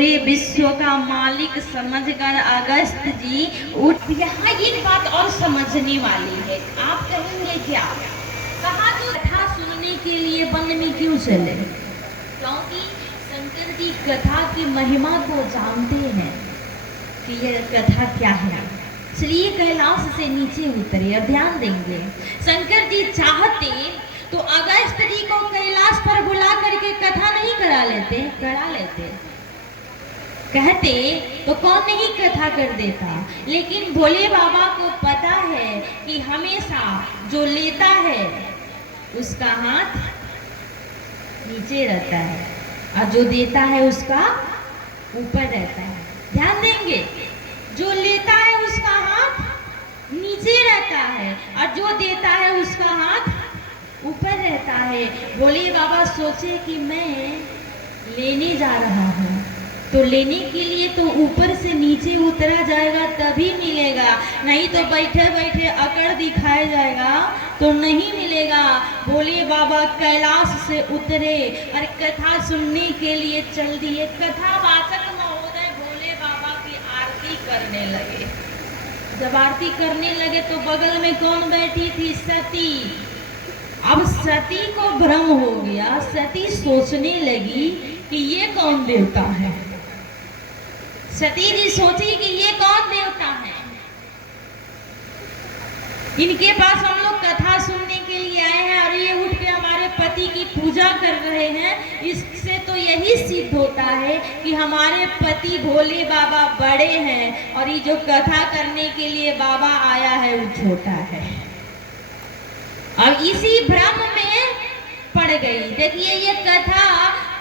पूरे विश्व का मालिक समझकर अगस्त जी उठ। यहाँ एक बात और समझने वाली है, आप कहेंगे क्या, कहा तो कथा सुनने के लिए वन में क्यों चले? क्योंकि शंकर जी कथा की महिमा को जानते हैं कि यह कथा क्या है, इसलिए कैलाश से नीचे उतरे। और ध्यान देंगे, शंकर जी चाहते तो अगस्त जी को कैलाश पर बुला करके कथा नहीं करा लेते, करा लेते। कहते तो कौन नहीं कथा कर देता, लेकिन भोले बाबा को पता है कि हमेशा जो लेता है उसका हाथ नीचे रहता है और जो देता है उसका ऊपर रहता है। ध्यान देंगे, जो लेता है उसका हाथ नीचे रहता है और जो देता है उसका हाथ ऊपर रहता है। भोले बाबा सोचे कि मैं लेने जा रहा हूँ, तो लेने के लिए तो ऊपर से नीचे उतरा जाएगा तभी मिलेगा, नहीं तो बैठे बैठे अकड़ दिखाया जाएगा तो नहीं मिलेगा। भोले बाबा कैलाश से उतरे और कथा सुनने के लिए चल दिए। कथावाचक महोदय भोले बाबा की आरती करने लगे। जब आरती करने लगे तो बगल में कौन बैठी थी? सती। अब सती को भ्रम हो गया, सती सोचने लगी कि ये कौन देवता है। सती जी सोची कि ये कौन देवता है, इनके पास हम लोग कथा सुनने के लिए आए हैं और ये उठ के हमारे पति की पूजा कर रहे हैं। इससे तो यही सिद्ध होता है कि हमारे पति भोले बाबा बड़े हैं और ये जो कथा करने के लिए बाबा आया है वो छोटा है। और इसी भ्रम में पड़ गई। देखिए, ये कथा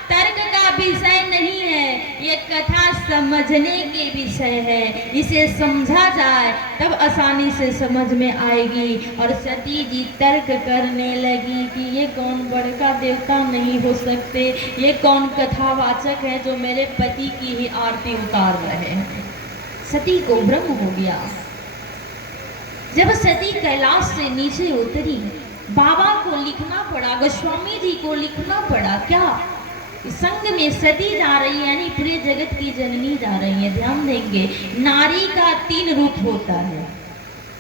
तर्क का विषय नहीं है, ये कथा समझने के विषय है। इसे समझा जाए तब आसानी से समझ में आएगी। और सती जी तर्क करने लगी कि ये कौन बड़का देवता नहीं हो सकते, ये कौन कथावाचक है जो मेरे पति की ही आरती उतार रहे हैं। सती को भ्रम हो गया। जब सती कैलाश से नीचे उतरी, बाबा को लिखना पड़ा, गोस्वामी जी को लिखना पड़ा क्या, संग में सती जा रही है, यानी पूरे जगत की जननी जा रही है। ध्यान देंगे, नारी का 3 रूप होता है।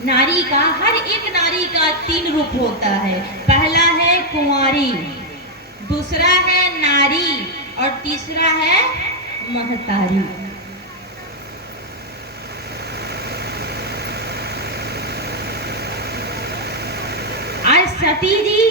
नारी का, हर एक नारी का 3 रूप होता है। पहला है कुंवारी, दूसरा है नारी और तीसरा है महतारी। आज सती जी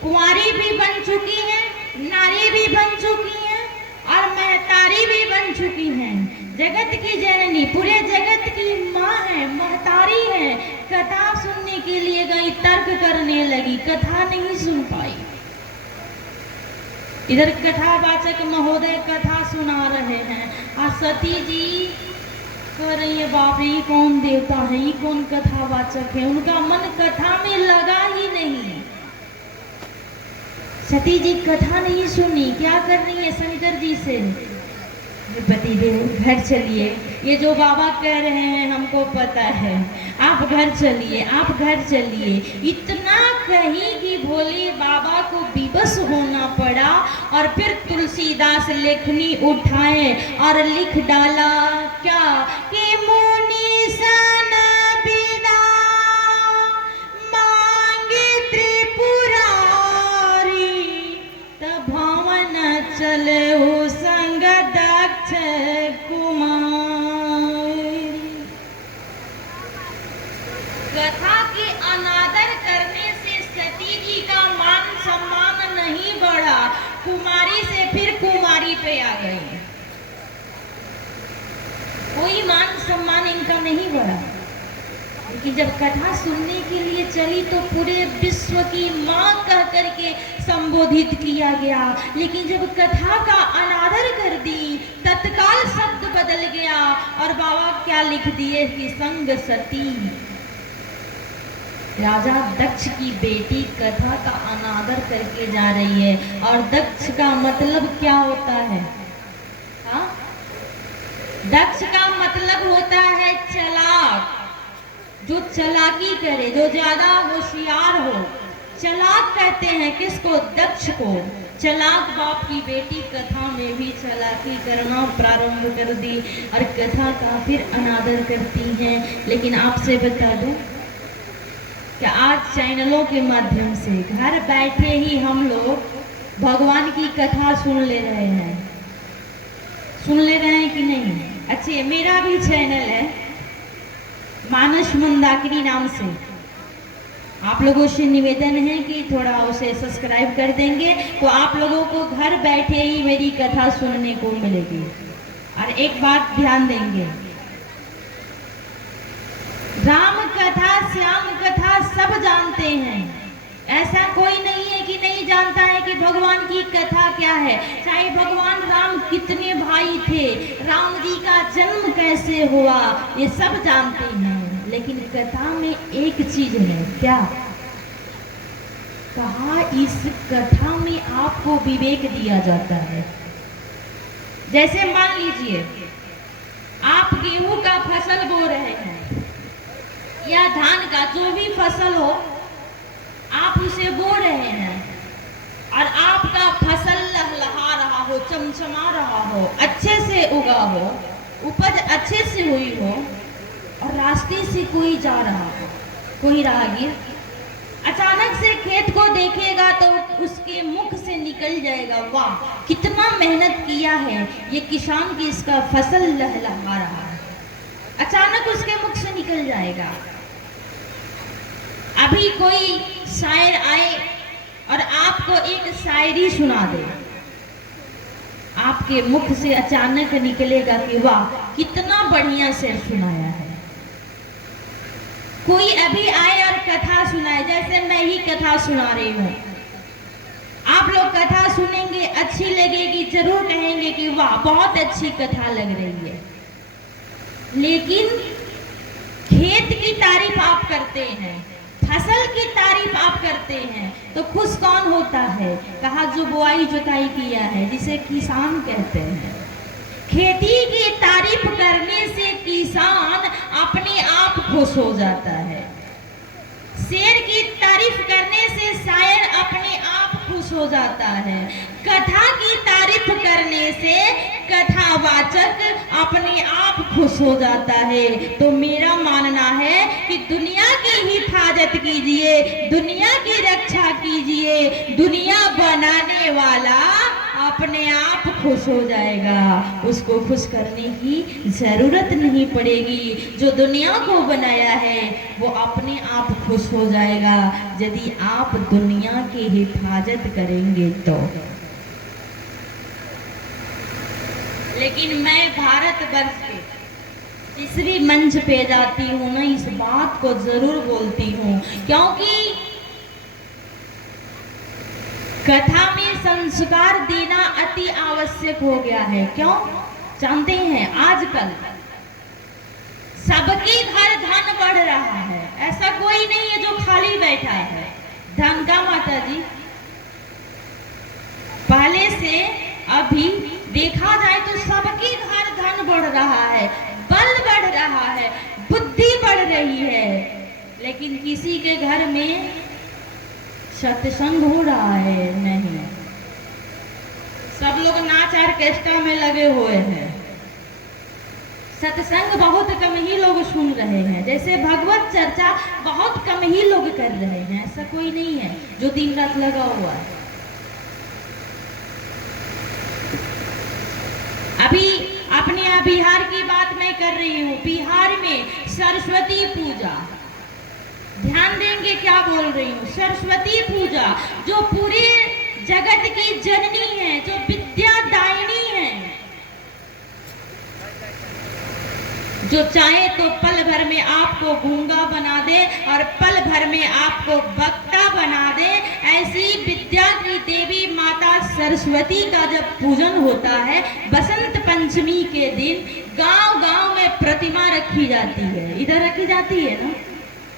कुंवारी भी बन चुकी है, नारी भी बन चुकी है और महतारी भी बन चुकी हैं। जगत की जननी, पूरे जगत की माँ है, महतारी है। कथा सुनने के लिए गई, तर्क करने लगी, कथा नहीं सुन पाई। इधर कथावाचक महोदय कथा सुना रहे हैं और सती जी कह रही है, बाप रे ये कौन देवता है, ये कौन कथावाचक है। उनका मन कथा में लगा ही नहीं। सती जी कथा नहीं सुनी, क्या कर रही है शंकर जी से, पति देव घर चलिए, ये जो बाबा कह रहे हैं हमको पता है, आप घर चलिए, आप घर चलिए। इतना कहीं कि भोले बाबा को विवश होना पड़ा और फिर तुलसीदास लेखनी उठाए और लिख डाला क्या कि मुनि सन बिदा मांगे त्रिपुरारी, तब भवन चले हो संग दक्ष कुमारी। कथा के अनादर करने से सती जी का मान सम्मान नहीं बढ़ा, कुमारी से फिर कुमारी पे आ गई। कोई मान सम्मान इनका नहीं बढ़ा। लेकिन जब कथा सुनने के लिए चली तो पूरे विश्व की माँ कह करके संबोधित किया गया। लेकिन जब कथा का अनादर कर दी, तत्काल शब्द बदल गया और बाबा क्या लिख दिए कि संग सती। राजा दक्ष की बेटी कथा का अनादर करके जा रही है। और दक्ष का मतलब क्या होता है? हाँ, दक्ष का मतलब होता है चलाक, जो चालाकी करे, जो ज्यादा होशियार हो। चलाक कहते हैं किसको? दक्ष को। चलाक बाप की बेटी कथा में भी चालाकी करना प्रारंभ कर दी और कथा का फिर अनादर करती हैं। लेकिन आपसे बता दूं कि आज चैनलों के माध्यम से घर बैठे ही हम लोग भगवान की कथा सुन ले रहे हैं। सुन ले रहे हैं कि नहीं? अच्छे, मेरा भी चैनल है मानस मंदाकिनी नाम से। आप लोगों से निवेदन है कि थोड़ा उसे सब्सक्राइब कर देंगे तो आप लोगों को घर बैठे ही मेरी कथा सुनने को मिलेगी। और एक बात ध्यान देंगे, राम कथा श्याम कथा सब जानते हैं, ऐसा कोई नहीं है कि नहीं जानता है कि भगवान की कथा क्या है। चाहे भगवान राम कितने भाई थे, राम जी का जन्म कैसे हुआ, ये सब जानते हैं। लेकिन कथा में एक चीज है, क्या? कहा इस कथा में आपको विवेक दिया जाता है। जैसे मान लीजिए आप गेहूं का फसल बो रहे हैं या धान का, जो भी फसल हो आप उसे बो रहे हैं और आपका फसल लहलहा रहा हो, चमचमा रहा हो, अच्छे से उगा हो, उपज अच्छे से हुई हो और रास्ते से कोई जा रहा हो, कोई राहगीर अचानक से खेत को देखेगा तो उसके मुख से निकल जाएगा, वाह कितना मेहनत किया है ये किसान की, इसका फसल लहलहा रहा है। अचानक उसके मुख से निकल जाएगा। अभी कोई शायर आए और आपको एक शायरी सुना दे, आपके मुख से अचानक निकलेगा कि वाह कितना बढ़िया शेर सुनाया है। कोई अभी आए और कथा सुनाए, जैसे मैं ही कथा सुना रही हूँ, आप लोग कथा सुनेंगे, अच्छी लगेगी, जरूर कहेंगे कि वाह बहुत अच्छी कथा लग रही है। लेकिन खेत की तारीफ आप करते हैं, फसल की तारीफ आप करते हैं, तो खुश कौन होता है? कहा जो बुआई जुताई किया है, जिसे किसान कहते हैं। खेती की तारीफ करने से किसान अपने आप खुश हो जाता है। शेर की तारीफ करने से शायर अपने आप खुश हो जाता है। कथा की तारीफ करने से कथावाचक अपने आप खुश हो जाता है। तो मेरा मानना है कि दुनिया की हिफाजत कीजिए, दुनिया की रक्षा कीजिए, दुनिया बनाने वाला अपने आप खुश हो जाएगा, उसको खुश करने की जरूरत नहीं पड़ेगी। जो दुनिया को बनाया है वो अपने आप खुश हो जाएगा यदि आप दुनिया की हिफाजत करेंगे तो। लेकिन मैं भारतवर्ष के जिस भी मंच पे जाती हूँ ना, इस बात को जरूर बोलती हूँ, क्योंकि कथा में संस्कार देना अति आवश्यक हो गया है। क्यों? जानते हैं आजकल सबके घर धन बढ़ रहा है, ऐसा कोई नहीं है जो खाली बैठा है। धन का माता जी पहले से अभी देखा जाए तो सबके घर धन बढ़ रहा है, बल बढ़ रहा है, बुद्धि बढ़ रही है। लेकिन किसी के घर में सत्संग हो रहा है नहीं, सब लोग नाच ऑर्केस्ट्रा में लगे हुए हैं। सत्संग बहुत कम ही लोग सुन रहे हैं, जैसे भगवत चर्चा बहुत कम ही लोग कर रहे हैं। ऐसा कोई नहीं है जो दिन रात लगा हुआ है। अभी अपने यहाँ बिहार की बात मैं कर रही हूँ। बिहार में सरस्वती पूजा, ध्यान देंगे क्या बोल रही हूँ, सरस्वती पूजा जो पूरे जगत की जननी है, जो विद्यादायिनी है, जो चाहे तो पल भर में आपको गूंगा बना दे और पल भर में आपको वक्ता बना दे, ऐसी विद्या की देवी माता सरस्वती का जब पूजन होता है बसंत पंचमी के दिन, गांव गांव में प्रतिमा रखी जाती है। इधर रखी जाती है ना,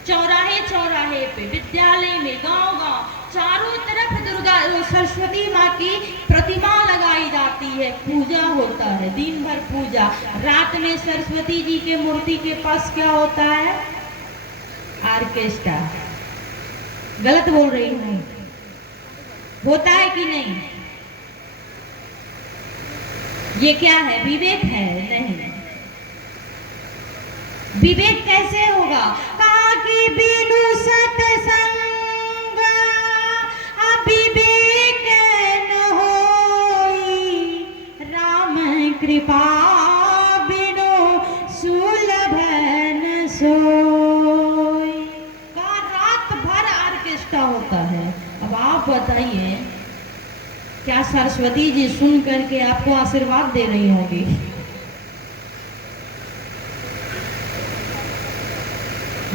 चौराहे चौराहे पे, विद्यालय में, गांव गांव चारों तरफ दुर्गा सरस्वती माँ की प्रतिमा लगाई जाती है, पूजा होता है, दिन भर पूजा। रात में सरस्वती जी के मूर्ति के पास क्या होता है? ऑर्केस्ट्रा। गलत बोल रही हूँ? होता है कि नहीं? ये क्या है? विवेक है? नहीं। विवेक कैसे होगा? कहा कि बिनु सत्संग अविवेक न होई, राम कृपा बिनु सुलभ न सोई। कहा रात भर ऑर्केस्ट्रा होता है। अब आप बताइए, क्या सरस्वती जी सुन करके आपको आशीर्वाद दे रही होंगी?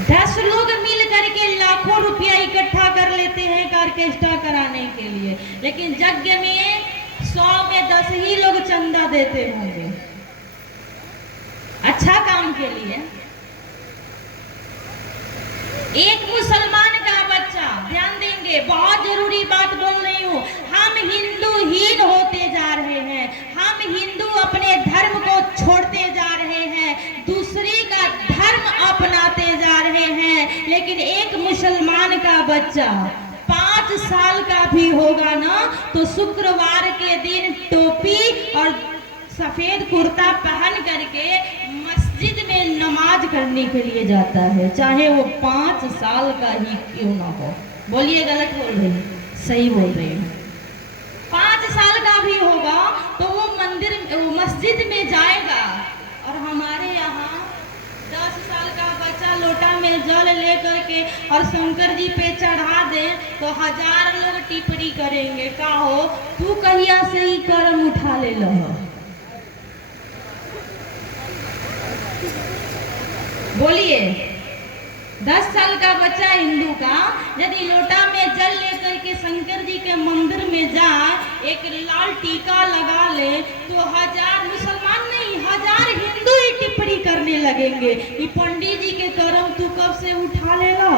10 लोग मिल करके लाखों रुपया इकट्ठा कर लेते हैं ऑर्केस्ट्रा कराने के लिए, लेकिन यज्ञ में 100 में 10 ही लोग चंदा देते होंगे अच्छा काम के लिए। एक मुसलमान का बच्चा, ध्यान देंगे, बहुत जरूरी बात बोल रही हूँ, हम हिंदूहीन होते जा रहे हैं, हम हिंदू अपने धर्म को छोड़ते जा रहे हैं, दूसरे का धर्म अपनाते जा रहे हैं। लेकिन एक मुसलमान का बच्चा 5 साल का भी होगा ना, तो शुक्रवार के दिन टोपी और सफेद कुर्ता पहन करके मस्जिद में नमाज करने के लिए जाता है, चाहे वो 5 साल का ही क्यों ना हो। बोलिए गलत बोल रही हूँ? सही बोल रही हूँ। 5 साल का भी होगा तो वो मस्जिद में जाएगा। और हमारे यहाँ 10 साल का बच्चा लोटा में जल लेकर के और शंकर जी पे चढ़ा दे तो 1000 लोग टिप्पणी करेंगे, का हो तू कहिया से ही कर्म उठा ले लो। बोलिए, 10 साल का बच्चा हिंदू का यदि लोटा में जल लेकर के शंकर जी के मंदिर में जाए, एक लाल टीका लगा ले, तो 1000 मुसलमान नहीं 1000 हिंदू ही टिप्पणी करने लगेंगे कि पंडित जी के कर्म तू कब से उठा लेगा।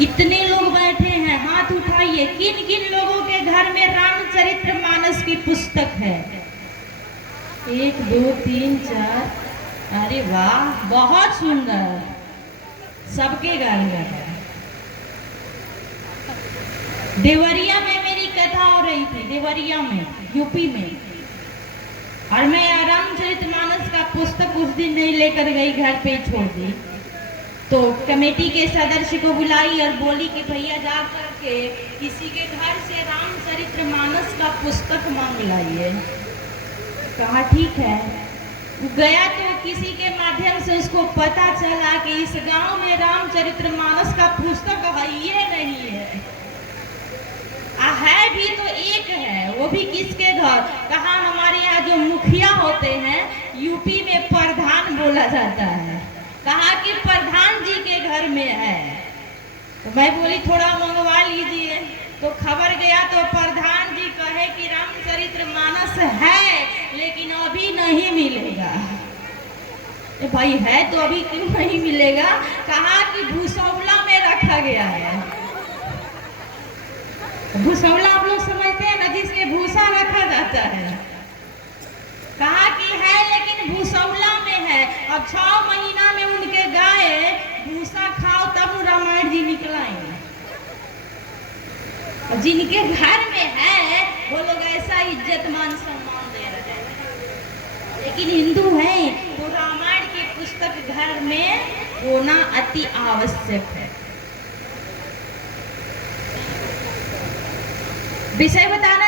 इतने लोग बैठे हैं, हाथ उठाइए, किन किन लोगों के घर में रामचरितमानस की पुस्तक है? 1 2 3 4, अरे वाह, बहुत सुंदर, सबके घर में है। देवरिया में मेरी कथा हो रही थी, देवरिया में, यूपी में, और मैं रामचरितमानस का पुस्तक उस दिन नहीं लेकर गई, घर पे छोड़ दी। तो कमेटी के सदस्य को बुलाई और बोली कि भैया जा करके किसी के घर से रामचरितमानस का पुस्तक मांग लाइए। कहा ठीक है। गया तो किसी के माध्यम से उसको पता चला कि इस गांव में रामचरितमानस का पुस्तक है, ये नहीं है, है भी तो एक है, वो भी किसके घर? कहा हमारे यहाँ जो मुखिया होते हैं, यूपी में प्रधान बोला जाता है, कहा कि प्रधान जी के घर में है। तो मैं बोली थोड़ा मंगवा लीजिए। तो खबर गया तो प्रधान जी कहे कि रामचरितमानस है लेकिन अभी नहीं मिलेगा। भाई है तो अभी क्यों नहीं मिलेगा? कहा कि भूसौला में रखा गया है। भूसौला आप लोग समझते हैं ना, जिसके भूसा रखा जाता है। कहा कि है लेकिन भूसौला में है, और 6 महीना में उनके गाय भूसा खाओ तब रामायण जी निकलाएंगे। जिनके घर में है वो लोग ऐसा इज्जत मान सम्मान दे रहे हैं, लेकिन हिंदू हैं तो रामायण की पुस्तक घर में होना अति आवश्यक है। विषय बताना